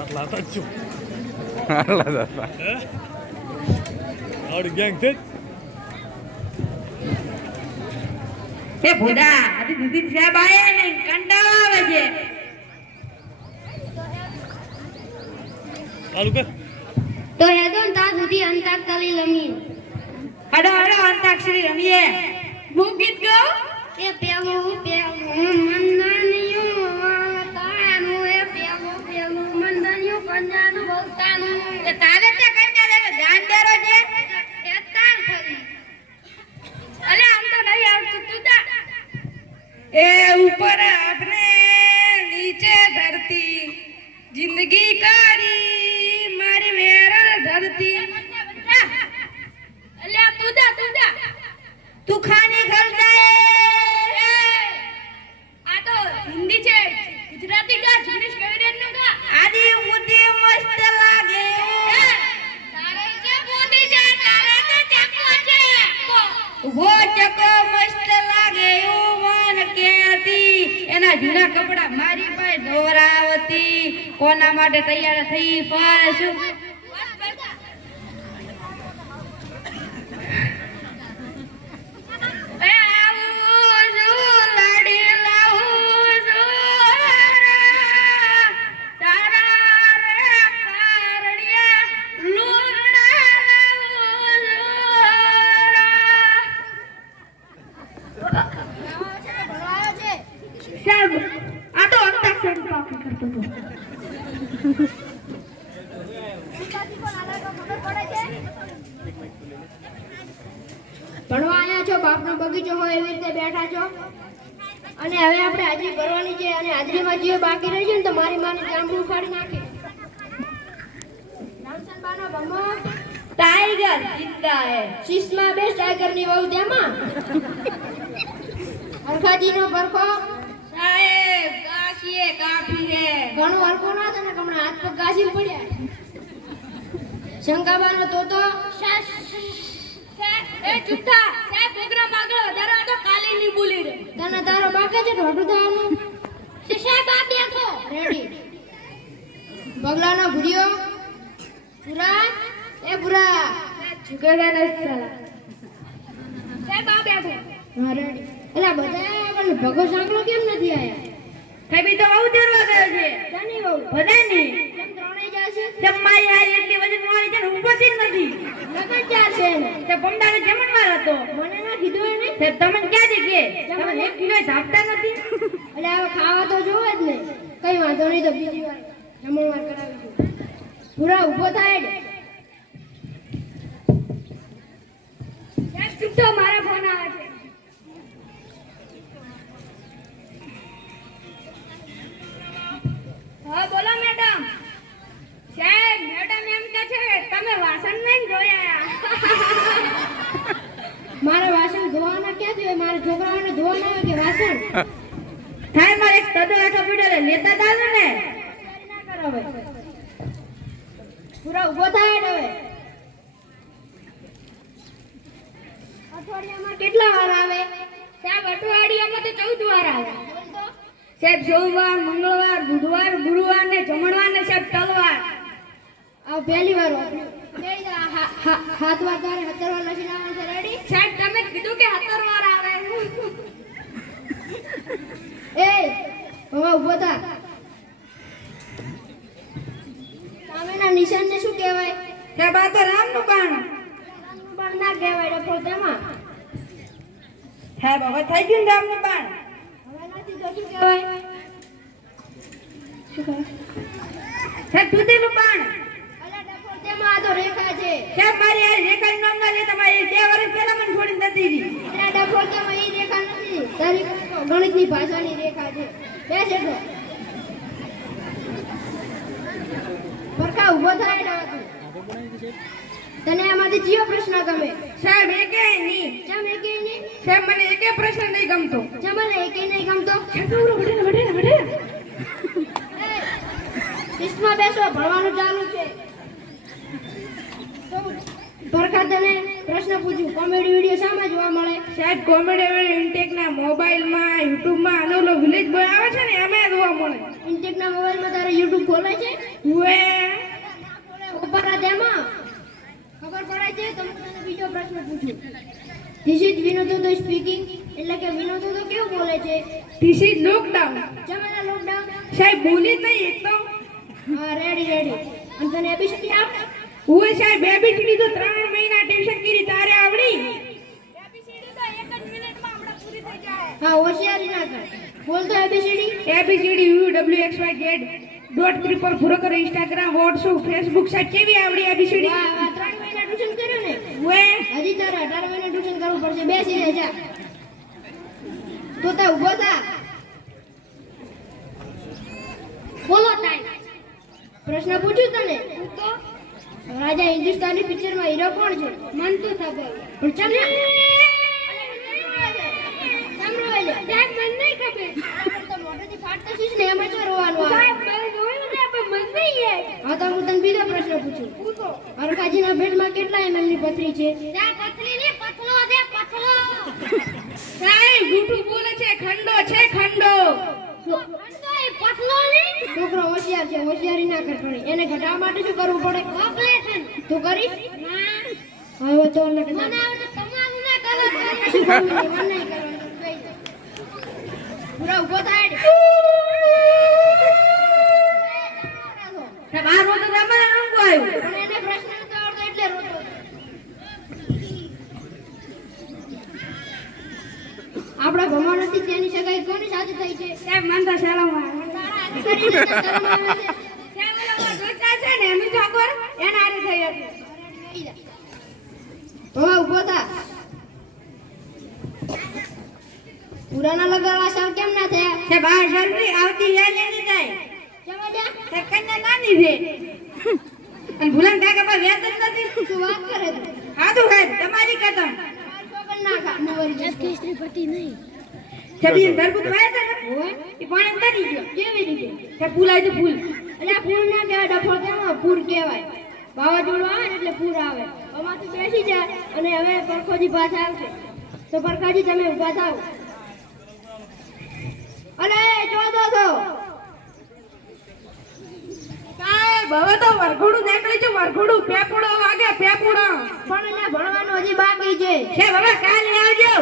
આટલા હતા જ છું. આટલા જ હતા. આવડી ગેંગ છે. એ ભોડા આજે દીદી સાહેબ આયા ને કંટાળો આવે છે. ચાલુ કર. તો હેદો ત્યાં સુધી અંતાક્ષરી રમીએ. હડો હડો અંતાક્ષરી રમીએ. હું ગીત ગાઉં? એ પેલું મંદનિયું વાળતાનું એ પેલું મંદનિયું કન્યાનું બોલતાનું એ તારે તે કન્યા દે ધ્યાન દેરો છે. એ તાર ખરી. અલે આમ તો નહીં આવતું તું તા. એ ઉપર આભને નીચે ધરતી જિંદગી કારી મારી વેરલ ધરતી. અલે તું દા તું ખાની ખલ જાય. આ તો હિન્દી છે ગુજરાતી કા ઇંગ્લિશ કવિડન નું કા આદી મુદી મસ્ત લાગે. તારે જે બોલી છે તારે તો ચકો છે. વો ચકો મસ્ત લાગે યુવાન કેતી એના જૂના કપડા મારી પાસે દોરાવતી કોના માટે તૈયાર થઈ ફરશું. આ તો અંતાક્ષરી પાકી કરતો હતો. ભણવા આયા છો બાપનો બગીચો હોય એવી રીતે બેઠા છો અને હવે આપણે હાજરી ભરવાની છે અને હાજરીમાં જે બાકી રહી છે ને તો મારી માને ચામડું ઉખાડી નાખે. રામચંદબાનો ભમો ટાઈગર જીતતા હે. શીશમાં બે ટાઈગરની વહુ તેમાં હરખાજીનો પરખો સાહેબ કાશીએ કાફી હે. ઘણું હલકો ના તને હમણાં હાથ પગ ઘાસી પડ્યા. શંકાબાનો તોતો એ ચૂઠા સાહેબ પ્રોગ્રામ આગળ વધારો તો કાલી ની બોલી રે. તને તારો બાકે છે ઢોઢું થવાનું. સાહેબ આ બેઠો રેડી. બગલાનો ભૂરિયો પૂરા એ પૂરા ઝુકેગા નહીં સાલા. સાહેબ આ બેઠો. હા રેડી. એલા બધા પણ ભગો સાંકળો કેમ નથી આયા? સાહેબ તો બહુ દેરવા ગયો છે. જાની વહુ બધાની કેમ ત્રણેય જાશે? જમ્માઈ આ એટલી વજન વાળી છે ને ઊભી જ નથી. લગન ચાર છે ને. તે પમદાને જમણવાર હતો. મને ના કીધું એને. તે તમને ક્યાં દે કે તમે 1 કિલો ધાપતા નથી. એટલે હવે ખાવા તો જોવે જ ને. કઈ વાંધો નહીં તો બીજી વાર જમણવાર કરાવીશું. પૂરા ઊભો થાય ને. સાહેબ ચૂપતો મારા ફોન આવે છે. હા બોલો મેડમ. સાહેબ મેડમ એમ કે છે તમે વાસણ નહીં ધોયા. મારે વાસણ ધોવાના ક્યાં જોઈએ? મારા છોકરાઓને ધોવાના હોય કે વાસણ? થાય મારે એક તદો આઠો પીડો લેતા દાદો ને. ના કરો હવે. પૂરા ઊભો થાય ને હવે. અઠવાડિયામાં કેટલા વાર આવે? સાહેબ અઠવાડિયામાં તો 14 વાર આવે. સાહેબ સોમવાર મંગળવાર બુધવાર ગુરુવાર ને જમણવાર ને સાહેબ તલવાર. આ પહેલી વાર વાપર્યું. હાથ વાર તારે 17 વાર લખી નાખવાનું છે. રેડી? સાહેબ તમે કીધું કે 17 વાર આવે. એ હવે ઊભો થા. સામેના નિશાનને શું કહેવાય? સાહેબ આ તો રામનું બાણ. પણ ના કહેવાય ડફો તેમાં. સાહેબ હવે થઈ ગયું ને રામનું બાણ. હવે નથી તો શું કહેવાય? સાહેબ દૂધીનું બાણ. અલા ડફો તેમાં આ તો રેખા છે. સાહેબ મારી આ રેખાનું નામ ના લેતા મારી 2 વર્ષ પહેલા મને છોડીને જતી રહી. અલા ડફો તેમાં એ રેખા નથી. તારી ગણિતની ભાષાની રેખા છે. બેસ એટલો. પરખા ઊભો થાય ને હવે તું. તને આમાંથી કયો પ્રશ્ન ગમે? સાહેબ એકેય નહીં. ચમ એકેય નહીં? સાહેબ મને એકેય પ્રશ્ન નહીં ગમતો. ચમ મને એકેય નહીં ગમતો? વડે. શિસ્તમાં બેસો, ભણવાનું ચાલુ છે. પરખા તને પ્રશ્ન પૂછું. કોમેડી વિડિયો શામાં જોવા મળે? સાહેબ કોમેડી ઇન્ટેકના મોબાઈલમાં યુટ્યુબમાં આનો વિલેજ બોય આવે છે ને એમાં જોવા મળે. ઇન્ટેકના મોબાઈલમાં તારે YouTube ખોલે છે ઉવે ઉપર આ દેમાં ખબર પડે છે તો હું તને બીજો પ્રશ્ન પૂછું ધીસ ઇઝ વિનોદો સ્પીકિંગ એટલે કે વિનોદો કેવું બોલે છે ધીસ ઇઝ લોકડાઉન જમાના લોકડાઉન સાહેબ બોલી જ નહીં એક તો હા રેડી અને તને એબીસીડી આવડે ઉવે સાહેબ એબીસીડી તો 3 મહિના ટ્યુશન કરી તારે આવડી હા હોશિયારી ના કર બોલ તો A B C D A B C D UWXYZ dot triple પૂરો કરો ઇન્સ્ટાગ્રામ વોટ્સએપ ફેસબુક સાહેબ કેવી આવડી એબીસીડી વાહ વાહ 3 મહિના ટ્યુશન કર્યું ને ઉવે હજી તારે 18 મહિના ટ્યુશન કરવું પડશે બેસી રે જા તો તે ઊભો થા બોલો ટાઈમ પ્રશ્ન પૂછું તને તો રાજા હિન્દુસ્તાની પિક્ચરમાં હીરો કોણ છે મન તો ખબર પણ ચમ સાહેબ મને નહીં ખબર તો મોઢેથી ફાટતા શીશ ને એમાં તો રોવાનું સાહેબ મેં જોયું ને પણ મને નહીં હા તો હું તને બીજો પ્રશ્ન પૂછું પૂછો હરખાજીના પેટમાં કેટલા ml ની પથરી છે ત્યાં પથરી ને પથલો છે પથલો સાહેબ જૂઠું બોલે છે ખંડો છે ખંડો છોકરો હોશિયાર છે હોશિયારી ના કર પણ એને ઘટાડવા માટે શું કરવું પડે ઓપરેશન તું કરીશ હવે તો મને આવડે તમારું ના કરો શું કરવું મને નહીં કરવાનું કહી દે પૂરા ઉભો થાય સાહેબ આ રોતો તો અમારે રંગો આવ્યો પણ એને પ્રશ્ન નતો આવડતો એટલે રોતો આપણા ભમાણથી તેની સગાઈ કોની સાથે થઈ છે સાહેબ મન તો શાળામાં તારા અધિકારીને તો શરમ આવે છે સાહેબ ઓલો ડોચા છે ને એનું ઠાકોર એના હારે થઈ હતી હવે ઉભો થા પુરાના લગાડવા સાવ કેમ ના થયા સાહેબ આ જલ્દી આવતી યાદ એની જાય જવા દે સાહેબ કન્યા નાની છે અને ભૂલન કાકા પર વેત જ નથી શું વાત કરે તું હા તો સાહેબ તમારી કદમ છોકર ના ખા નવરી કેસરી પટ્ટી નહીં સાહેબ એ ધરબૂત વાયા હતા ને હોય એ પાણી તરી ગયો કેવી રીતે સાહેબ ફૂલ આવી તો ફૂલ એટલે ફૂલ ના કહેવાય ડફો કેવા પૂર કહેવાય વાવાઝોડું આવે ને એટલે પૂર આવે અમારથી બેસી જા અને હવે પરખોજી પાછા આવશે તો પરખાજી તમે ઊભા થાવ અલે જો દો સાહેબ હવે તો વરઘોડું નીકળી છે વરઘોડું પેપુડો વાગે પેપુડો પણ અહીંયા ભણવાનું હજી બાકી છે સાહેબ હવે કાલે આવજો